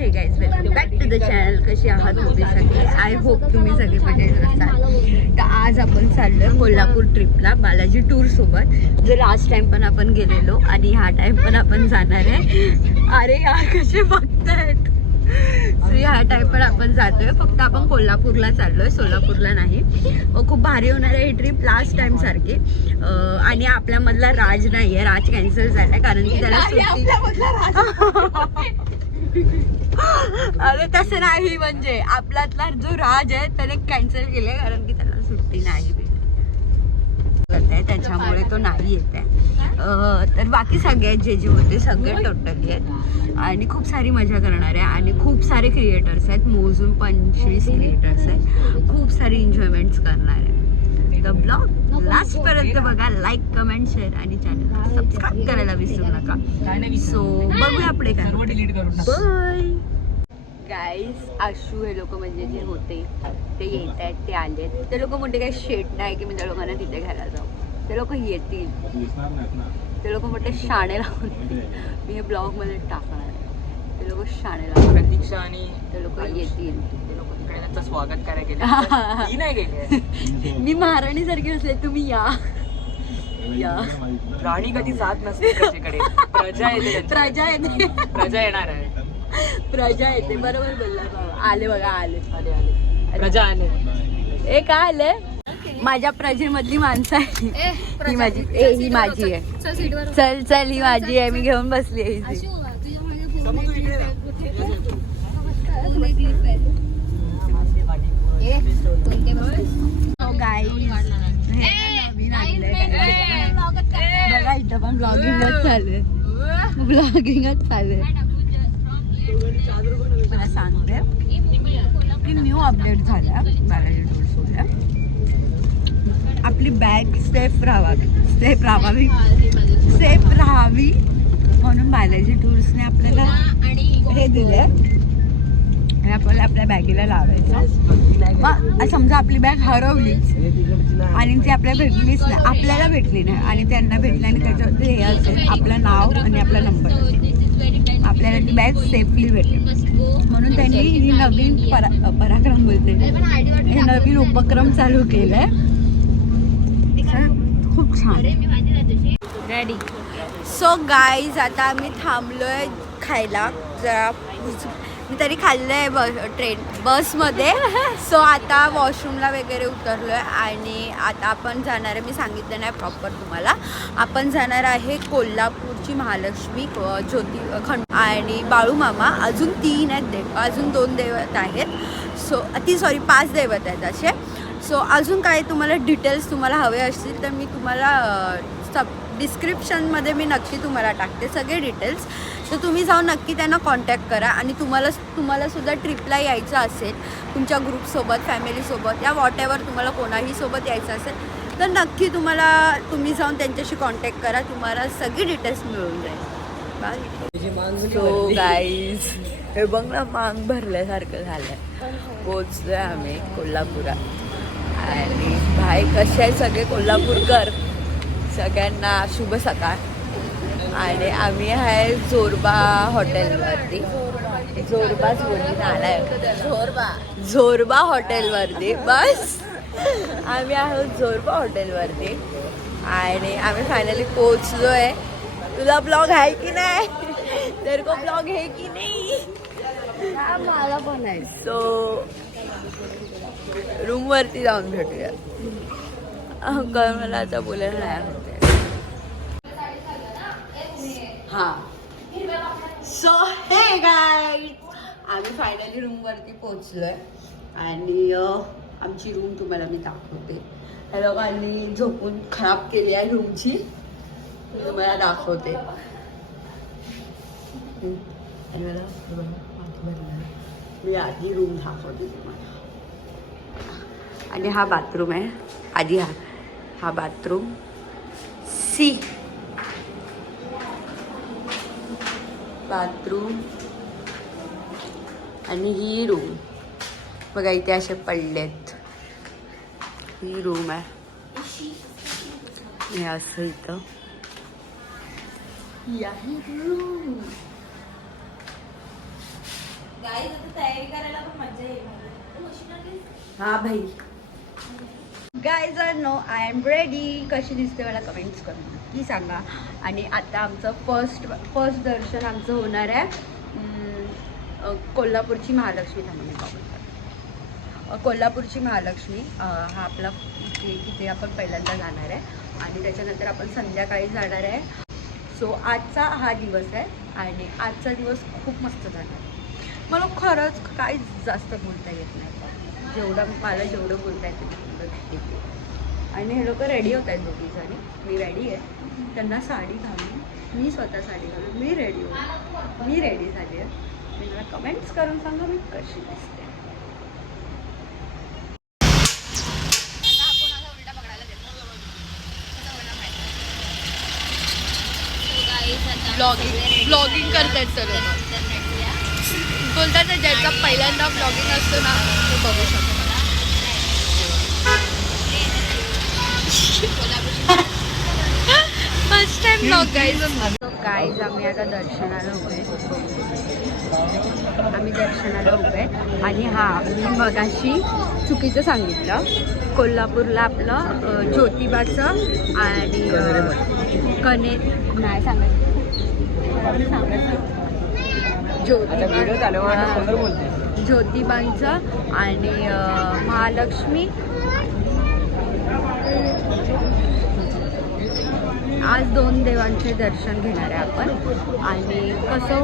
हे guys welcome back to the channel. कशी आहात तुम्ही सगळे? आय होप तुम्ही सगळे मजेत असाल. तर आज आपण चाललोय कोल्हापूर ट्रिपला बालाजी टूर सोबत. जो लास्ट टाइम पण आपण गेलेलो आणि ह्या टाइम पण आपण जाणार आहे. अरे यार कसे बघतायत. ह्या टाइम पण आपण जातोय. फक्त आपण कोल्हापूरला चाललोय, सोलापूरला नाही. खूप भारी होणार आहे ही ट्रिप लास्ट टाइम सारखी. आणि आपल्यामधला राज नाहीये, राज कॅन्सल झालाय कारण की त्याला अरे तसं नाही, म्हणजे आपल्यातला जो राज आहे त्याने कॅन्सल केलंय कारण की त्याला सुट्टी नाही भेटत आहे, त्याच्यामुळे तो नाही येत आहे. तर बाकी सगळे जे जे होते सगळे टोटली आहेत आणि खूप सारी मजा करणार आहे. आणि खूप सारे क्रिएटर्स आहेत, मोजून 25 क्रिएटर्स आहेत. खूप सारी एन्जॉयमेंट्स करणार आहे. तर ब्लॉग लास्ट पर्यंत बघा. लाईक, कमेंट, शेअर आणि चॅनल सबस्क्राईब करायला विसरू नका. सो बघूया पुढे काय. Bye guys. आशू हे लोक म्हणजे जे होते ते येत आहेत, ते आले. ते लोक मोठे काही शेट नाही की मी त्या लोकांना तिथे घ्यायला जाऊ. ते लोक येतील. ते लोक मोठे शाणे लावून मी हे ब्लॉग मध्ये टाकणार आहे. ते लोक शाणे लावून प्रतीक्षा आणि ते लोक येतील. त्यांचं स्वागत करायला गेले. मी महाराणी सारखी असले, तुम्ही या या. राणी कधी जात नसते प्रजेकडे. प्रजा येते. प्रजा येते. प्रजा येणार आहे. प्रजा येते. बरोबर बोलला बाबा. आले बघा, आले आले आले. प्रजा आले. ए काय आले? माझ्या प्रजेमधली माणसं आहे. ही माझी ही माझी आहे. चल चल, ही माझी आहे. मी घेऊन बसली आहे. बघा इथं पण ब्लॉगिंगच चालू आहे. ब्लॉगिंगच चालू आहे. मला सांगते की न्यू अपडेट झाल्या बालाजी टूर्समध्ये. आपली बॅग सेफ राहावी म्हणून बालाजी टूर्सने आपल्याला हे दिले. हे आपल्याला आपल्या बॅगेला लावायचं. मग समजा आपली बॅग हरवलीच आणि ती आपल्याला भेटलीच नाही, आपल्याला भेटली नाही आणि त्यांना भेटली आणि त्याच्यावरती हे असेल आपलं नाव आणि आपला नंबर असेल, आपल्याला ती बॅग सेफली भेटेल. म्हणून त्यांनी ही नवीन पराक्रम बोलते, हे नवीन उपक्रम चालू केलाय. खूप छान. रेडी. सो गाईज, आता आम्ही थांबलोय खायला. जरा मी तरी खाल्लंय बसमध्ये. सो आता वॉशरूमला वगैरे उतरलोय आणि आता आपण जाणार आहे, मी सांगितलं नाही प्रॉपर तुम्हाला, आपण जाणार आहे कोल्हापूरची महालक्ष्मी, ज्योती आणि बाळूमामा. अजून 3 आहेत अजून 2 दैवत आहेत. सो 5 दैवत आहेत असे. सो अजून काय तुम्हाला डिटेल्स तुम्हाला हवे असतील तर मी तुम्हाला डिस्क्रिप्शनमध्ये मी नक्की तुम्हाला टाकते सगळे डिटेल्स. तर तुम्ही जाऊन नक्की त्यांना कॉन्टॅक्ट करा. आणि तुम्हाला सुद्धा ट्रिपला यायचं असेल तुमच्या फॅमिलीसोबत या वॉटेवर तुम्हाला कोणाही सोबत यायचं असेल तर नक्की तुम्ही जाऊन त्यांच्याशी कॉन्टॅक्ट करा. तुम्हाला सगळी डिटेल्स मिळून जाईल. बाय. सो गाईज, हे बघ ना, मांग भरल्यासारखं झालंय. पोचलोय आम्ही कोल्हापुरात. आणि भाई कसे आहे सगळे कोल्हापूरकर, सगळ्यांना शुभ सकाळ. आणि आम्ही आहे जोरबा हॉटेलवरती. जोरबाच बोलली ना, आलाय जोरबा हॉटेलवरती. बस आम्ही आहोत जोरबा हॉटेलवरती आणि आम्ही फायनली पोचलोय. तुला ब्लॉग आहे की नाही? तेरे को ब्लॉग है की नाही? मला पण आहे. सो रूम वरती जाऊन भेटूया. अंकल मला आता बोलायला नाही होते. हा. सो हे गाईज, आम्ही फायनली रूम वरती पोहोचलोय आणि आमची रूम तुम्हाला मी दाखवते. ह्या लोकांनी झोपून खराब केली आहे रूमची, तुम्हाला दाखवते. मी आधी रूम दाखवते तुम्हाला. आणि हा बाथरूम आहे. आधी हा बाथरूम सी बाथरूम. आणि ही रूम बघा, इथे असे पडलेत. ही रूम आहे. हे असं इथं ही आहे रूम. हा भाई guys are no I am ready. कशी दिसते मला कमेंट्स करून नक्की सांगा. आणि आता आमचं फर्स्ट दर्शन आमचं होणार आहे कोल्हापूरची महालक्ष्मी. कोल्हापूरची महालक्ष्मी हा आपला तिथे आपण पहिल्यांदा जाणार आहे आणि त्याच्यानंतर आपण संध्याकाळी जाणार आहे. सो आजचा हा दिवस आहे आणि आजचा दिवस खूप मस्त जाणार आहे. मला खरंच काहीच जास्त बोलता येत नाही. मला जेवढं बोलता येतं तेवढं. आणि हे लोक रेडी होत आहेत दोघीजणी. मी रेडी आहे. त्यांना साडी घालून मी स्वतः साडी घालून मी रेडी झाली आहे. मी मला कमेंट्स करून सांगा मी कशी दिसते. ब्लॉगिंग करतायत सर्व. बोलतात ज्याचा पहिल्यांदा ब्लॉगिंग असतो ना तो बघू शकतो. First time blog guys. आम्ही आता दर्शनाला उभे आणि हा मी मगाशी चुकीचं सांगितलं. कोल्हापूरला आपलं ज्योतिबाचं आणि नाही सांगायचं ज्योतिबांचं आणि महालक्ष्मी. आज 2 देवांचे दर्शन घेणार आहे आपण. आणि कसं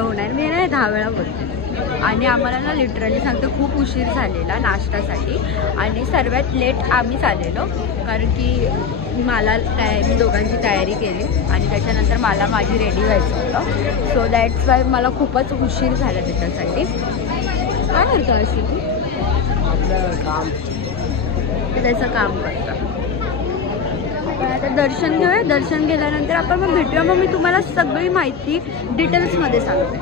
होणार मी नाही 10 वेळा बोलते. आणि आम्हाला ना लिटरली सांगतो खूप उशीर झालेला नाश्त्यासाठी आणि सर्वात लेट आम्हीच आलेलो. कारण की मी दोघांची तयारी केली आणि त्याच्यानंतर मला माझी रेडी व्हायचं होतं. सो दॅट्स वाय मला खूपच उशीर झाला त्याच्यासाठी. काय करतो अशी तू? त्याचं काम करतं. पण आता दर्शन घेऊया. दर्शन गेल्यानंतर आपण मग भेटूया. मग मी तुम्हाला सगळी माहिती डिटेल्समध्ये सांगते.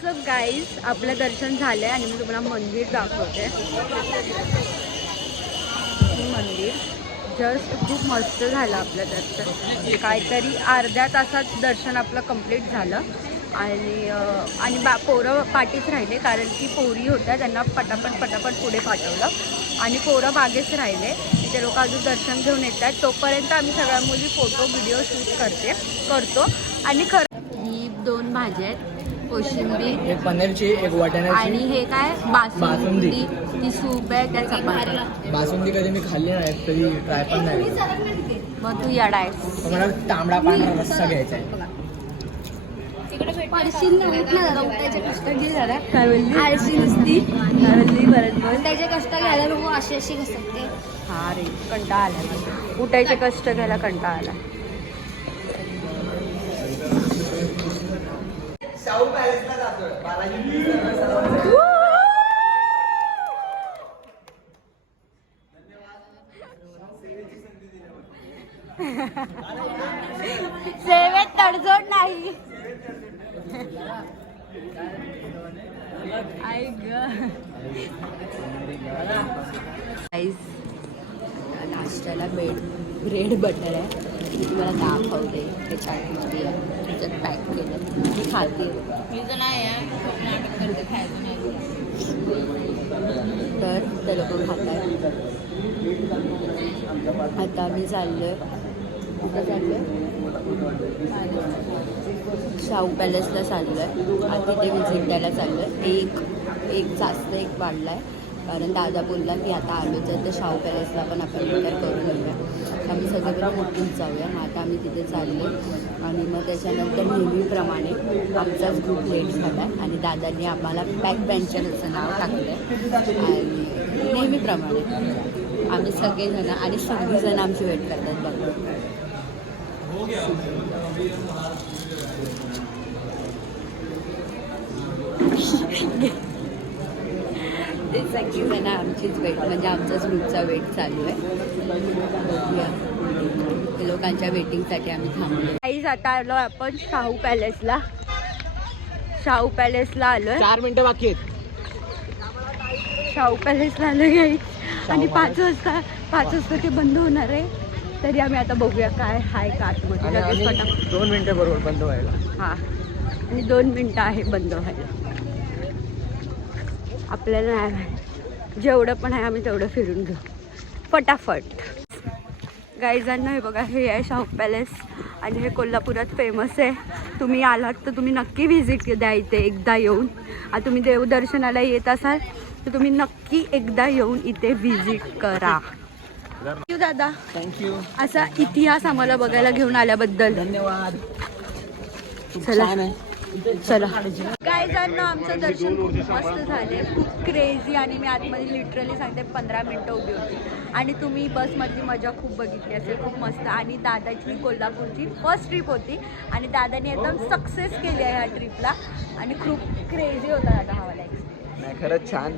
सो गाईज आपलं दर्शन झालं आहे आणि मी तुम्हाला मंदिर दाखवते. मंदिर जस्ट खूप मस्त झालं आपलं दर्शन. काहीतरी अर्ध्या तासात दर्शन आपलं कंप्लीट झालं. आणि पोरं पाठीच राहिले कारण की पोरी होत्या त्यांना पटापट पुढे पाठवलं आणि पोरं मागेच राहिले. ते लोक अजून दर्शन घेऊन येत आहेत. तोपर्यंत आम्ही सगळ्या मुली फोटो व्हिडिओ शूट करतो. आणि खरं ही 2 भाज्या आहेत. कोशिंबीर, एक पनीरची, एक वाटाण्याची आणि हे काय बासुंदी. ती सूप आहे त्या चपात्या. बासुंदी कधी मी खाल्ली नाही, कधी ट्राय पण नाही. मग तू येडा आहेस. मला तांबडा पांढरा रस्सा घ्यायचा आहे. त्याचे कष्ट घ्यायला नको अशी घसरते. हा रे कंटाळा आला. उठायचे कष्ट घ्यायला कंटाळा आला. शाहू पॅलेसला जातोय. सेवेत तडजोड नाही. नाश्त्याला ब्रेड बटर आहे. मी तुम्हाला दाखवते. त्याच्यामध्ये त्याच्यात पॅक केलं. मी खाते. मी तर नाही आहे नाटक करते खायचं नाही. तर ते लोक खात आहेत. आता आम्ही चाललोय. कुठं चाललोय? शाहू पॅलेसला चाललो आहे. तिथे व्हिजिट द्यायला चाललो आहे. एक जास्त एक वाढला आहे कारण दादा बोलला की आता आलो तर शाहू पॅलेसला पण आपण विचार करून येऊया. आम्ही सगळेकडे मोठीच जाऊया. मग आता आम्ही तिथे चाललो आणि मग त्याच्यानंतर नेहमीप्रमाणे आमचाच ग्रुप लेट झाला आहे आणि दादांनी आम्हाला बॅक बेंचरचं नाव टाकलं आहे. आणि नेहमीप्रमाणे आम्ही सगळेजण आणि सगळीजण आमची वेट करतात बघा. ते सगळीजण आमचीच वेट म्हणजे आमचाच ग्रुपचा वेट चालू आहे. ते लोकांच्या वेटिंगसाठी आम्ही थांबलो. काहीच आता आलो आपण शाहू पॅलेसला आलोय. 4 मिनिटं बाकी आहेत. शाहू पॅलेसला आलो गाईज. आणि 5 वाजता ते बंद होणार आहे. तरी आम्ही आता बघूया काय हाय का आतमध्ये. लगेच पटापट 2 मिनिटं बरोबर बंद व्हायला. हां आणि 2 मिनिटं आहे बंद व्हायला. आपल्याला नाही माहिती. जेवढं पण आहे आम्ही तेवढं फिरून घेऊ फटाफट. गाईजांना हे बघा, हे आहे शाहू पॅलेस आणि हे कोल्हापुरात फेमस आहे. तुम्ही आलात तर तुम्ही नक्की व्हिजिट द्या इथे एकदा येऊन. आता तुम्ही देवदर्शनाला येत असाल तर तुम्ही नक्की एकदा येऊन इथे व्हिजिट करा. थँक्यू दादा, थँक्यू. असा इतिहास आम्हाला बघायला घेऊन आल्याबद्दल धन्यवाद. चला चला. गाईजांना आमचं दर्शन खूप मस्त झाले, खूप क्रेझी. आणि मी आतमध्ये लिटरली सांगते 15 मिनटं उभी होती. आणि तुम्ही बसमधली मजा खूप बघितली असेल, खूप मस्त. आणि दादाची कोल्हापूरची फर्स्ट ट्रिप होती आणि दादाने एकदम सक्सेस केली आहे ह्या ट्रिपला. आणि खूप क्रेझी होता दादा हा वाला एक्सपिरियन्स. नाही, खरंच छान.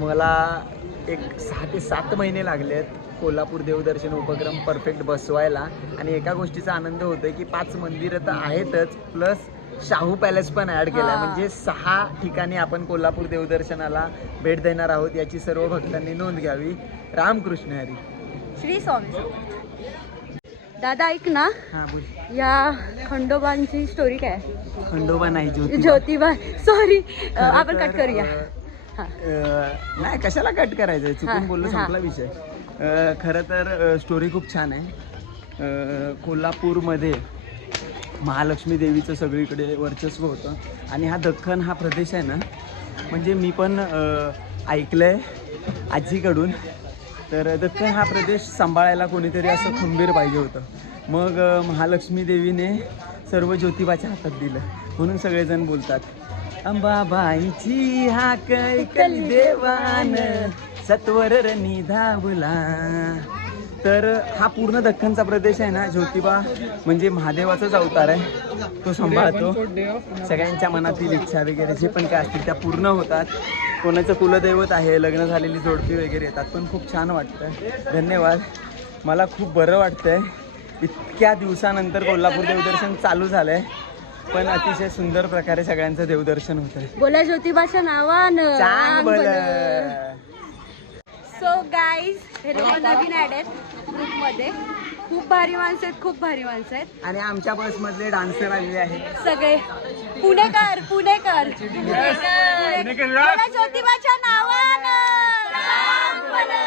मला एक 6 ते 7 महिने लागलेत कोल्हापूर देवदर्शन उपक्रम परफेक्ट बसवायला. आणि एका गोष्टीचा आनंद होतोय की 5 मंदिरं तर आहेतच, प्लस शाहू पॅलेस पण ॲड केला. म्हणजे 6 ठिकाणी आपण कोल्हापूर देवदर्शनाला भेट देणार आहोत, याची सर्व भक्तांनी नोंद घ्यावी. रामकृष्ण हरी. श्री स्वामी समर्थ. दादा ऐक ना, हां बोल. या खंडोबांची स्टोरी काय? खंडोबा नाही, ज्योतिबा. सॉरी, आपण कट करूया. नाही, कशाला कट करायचं, चुकून बोललो, संपला विषय. खरं तर स्टोरी खूप छान आहे. कोल्हापूरमध्ये महालक्ष्मी देवीचं सगळीकडे वर्चस्व होतं. आणि हा दख्खन हा प्रदेश आहे ना, म्हणजे मी पण ऐकलं आहे आजीकडून. तर दख्खन हा प्रदेश सांभाळायला कोणीतरी असं खंबीर पाहिजे होतं. मग महालक्ष्मी देवीने सर्व ज्योतिबाच्या हातात दिलं, म्हणून सगळेजण बोलतात अंबाबाईची हाक ऐकली देवान सत्वर निधावला. तर हा पूर्ण दख्खनचा प्रदेश आहे ना, ज्योतिबा म्हणजे महादेवाचाच अवतार आहे, तो सांभाळतो. सगळ्यांच्या मनातील इच्छा वगैरे जे पण काय असतील त्या पूर्ण होतात. कोणाचं कुलदैवत आहे, लग्न झालेली जोडपी वगैरे येतात. पण खूप छान वाटतं. धन्यवाद. मला खूप बरं वाटतंय. इतक्या दिवसानंतर कोल्हापूर देवदर्शन चालू झालंय, पण अतिशय सुंदर प्रकारे सगळ्यांचं देवदर्शन होतंय. बोला ज्योतिबाच्या नावानं. चांगलं. सो गाईज, हे लोक नवीन ॲड आहेत ग्रुपमध्ये. खूप भारी माणसं आहेत, खूप भारी माणसं आहेत. आणि आमच्या बसमधले डान्सर आलेले आहेत सगळे पुणेकर. पुणेकर. बोला ज्योतिबाच्या नावानं. राम बोला.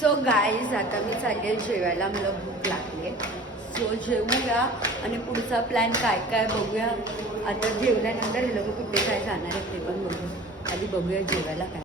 सो गाईज, आता मी चालले जेवायला, मला भूक लागली आहे. सो जेवूया आणि पुढचा प्लॅन काय काय बघूया. आता जेवल्यानंतर हे लोक कुठे काय जाणार आहेत ते पण बघू. आधी बघूया जेवायला काय.